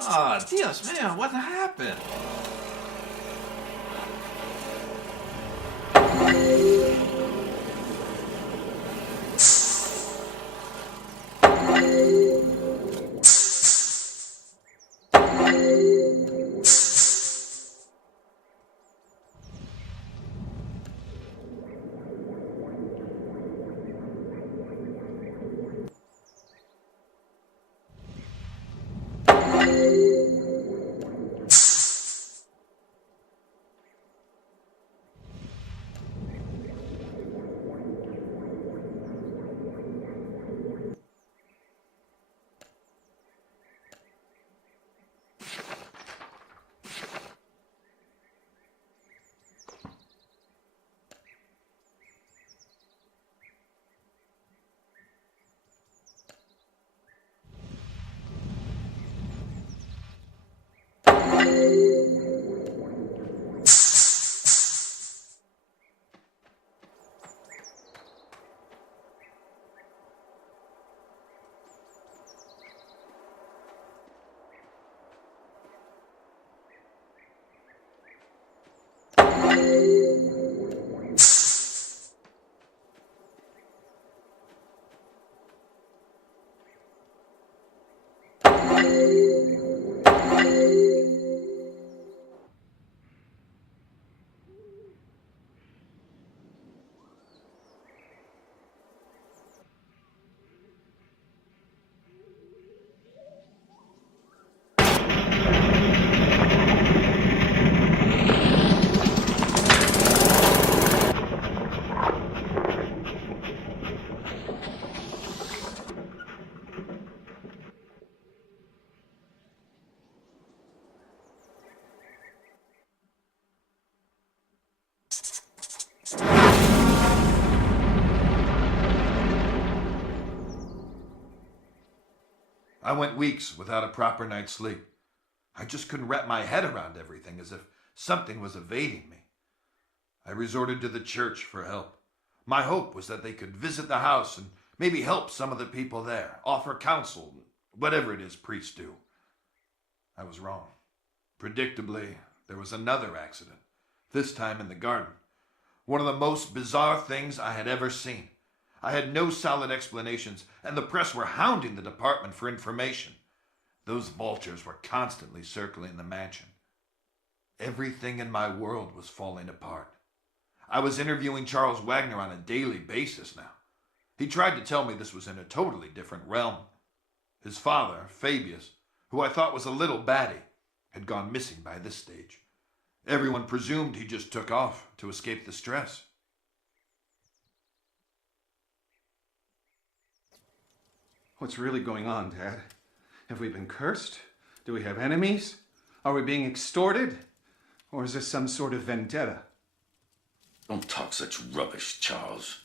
Ah, Dios mío, what happened? I went weeks without a proper night's sleep. I just couldn't wrap my head around everything, as if something was evading me. I resorted to the church for help. My hope was that they could visit the house and maybe help some of the people there, offer counsel, whatever it is priests do. I was wrong. Predictably, there was another accident, this time in the garden. One of the most bizarre things I had ever seen. I had no solid explanations, and the press were hounding the department for information. Those vultures were constantly circling the mansion. Everything in my world was falling apart. I was interviewing Charles Wagner on a daily basis now. He tried to tell me this was in a totally different realm. His father, Fabius, who I thought was a little batty, had gone missing by this stage. Everyone presumed he just took off to escape the stress. What's really going on, Dad? Have we been cursed? Do we have enemies? Are we being extorted? Or is this some sort of vendetta? Don't talk such rubbish, Charles.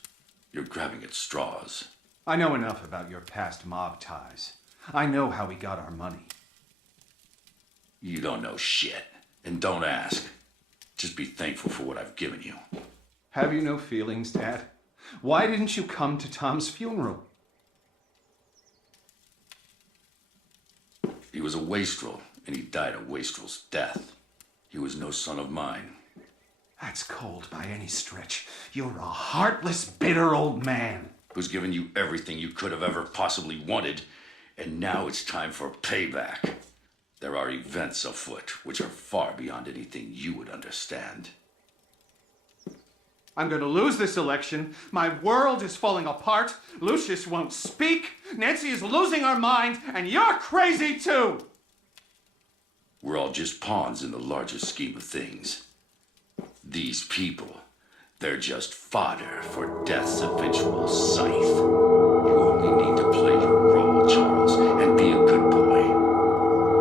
You're grabbing at straws. I know enough about your past mob ties. I know how we got our money. You don't know shit. And don't ask. Just be thankful for what I've given you. Have you no feelings, Dad? Why didn't you come to Tom's funeral? He was a wastrel, and he died a wastrel's death. He was no son of mine. That's cold by any stretch. You're a heartless, bitter old man. Who's given you everything you could have ever possibly wanted, and now it's time for payback. There are events afoot which are far beyond anything you would understand. I'm going to lose this election. My world is falling apart. Lucius won't speak. Nancy is losing her mind, and you're crazy too. We're all just pawns in the larger scheme of things. These people, they're just fodder for death's eventual scythe. You only need to play your role, Charles, and be a good boy.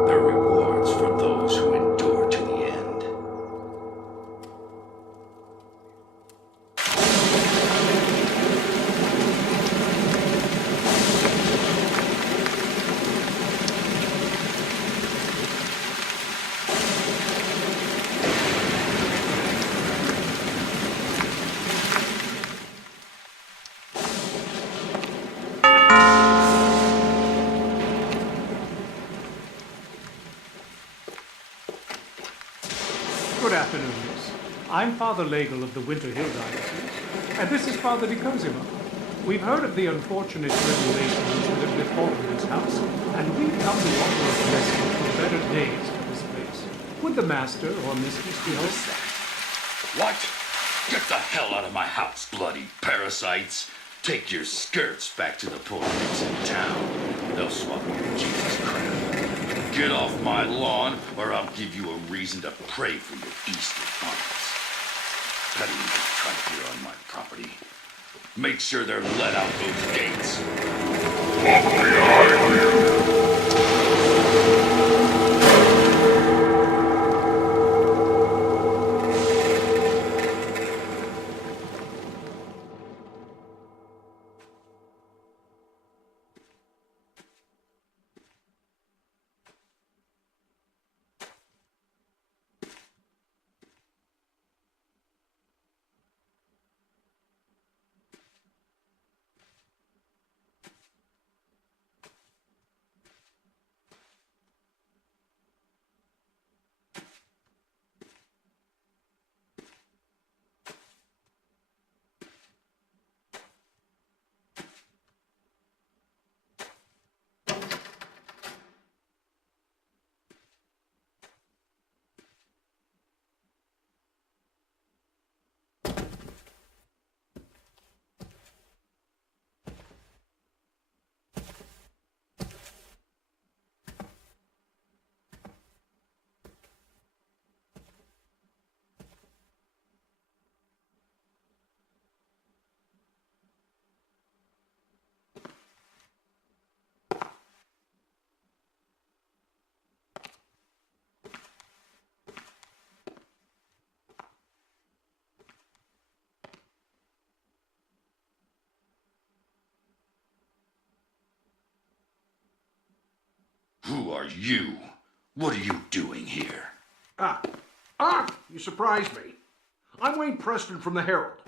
There are rewards for those who endure to the end. Good afternoon, miss. I'm Father Legel of the Winter Hill Diocese, and this is Father Di Cosimo. We've heard of the unfortunate tribulations that have befallen this house, and we've come to offer a blessing for better days for this place. Would the master or mistress be home? What? Get the hell out of my house, bloody parasites! Take your skirts back to the poor kids in town. They'll swallow your Jesus crap. Get off my lawn, or I'll give you a reason to pray for your Easter bunnies. Petting the truck here on my property. Make sure they're let out those gates. Walk behind you! Who are you? What are you doing here? You surprised me. I'm Wayne Preston from the Herald.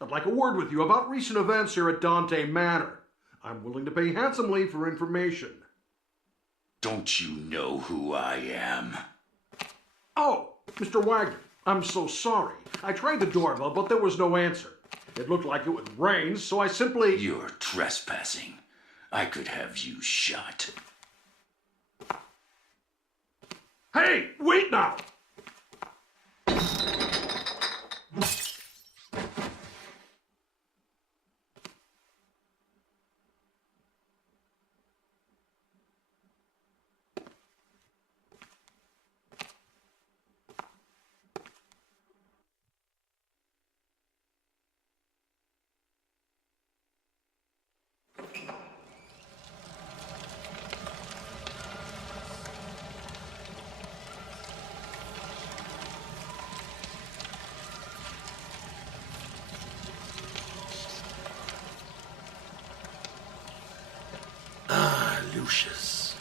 I'd like a word with you about recent events here at Dante Manor. I'm willing to pay handsomely for information. Don't you know who I am? Oh, Mr. Wagner, I'm so sorry. I tried the doorbell, but there was no answer. It looked like it would rain, so I simply... You're trespassing. I could have you shot. Hey, wait now! Lucius,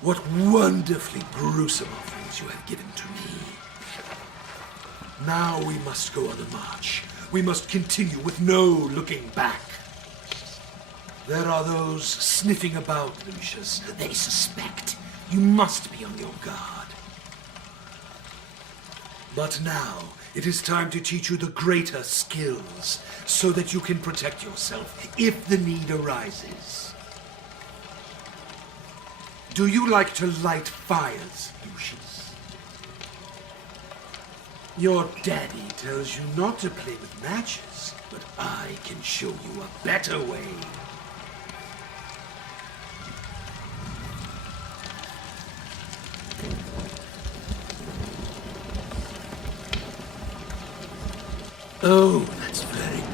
what wonderfully gruesome offerings you have given to me. Now we must go on the march. We must continue with no looking back. There are those sniffing about, Lucius. They suspect. You must be on your guard. But now, it is time to teach you the greater skills, so that you can protect yourself if the need arises. Do you like to light fires, Lucius? Your daddy tells you not to play with matches, but I can show you a better way. Oh, that's very good.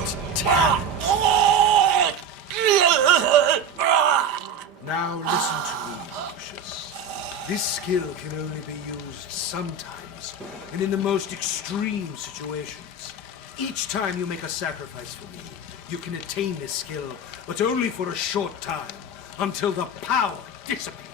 not tell. Now listen to me, Lucius. This skill can only be used sometimes, and in the most extreme situations. Each time you make a sacrifice for me, you can attain this skill, but only for a short time, until the power dissipates.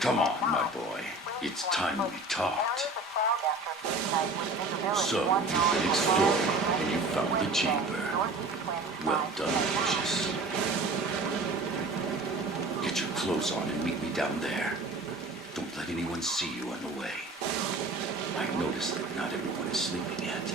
Come on, my boy. It's time we talked. So, you've been exploring and you found the chamber. Well done, Lucius. Get your clothes on and meet me down there. Don't let anyone see you on the way. I noticed that not everyone is sleeping yet.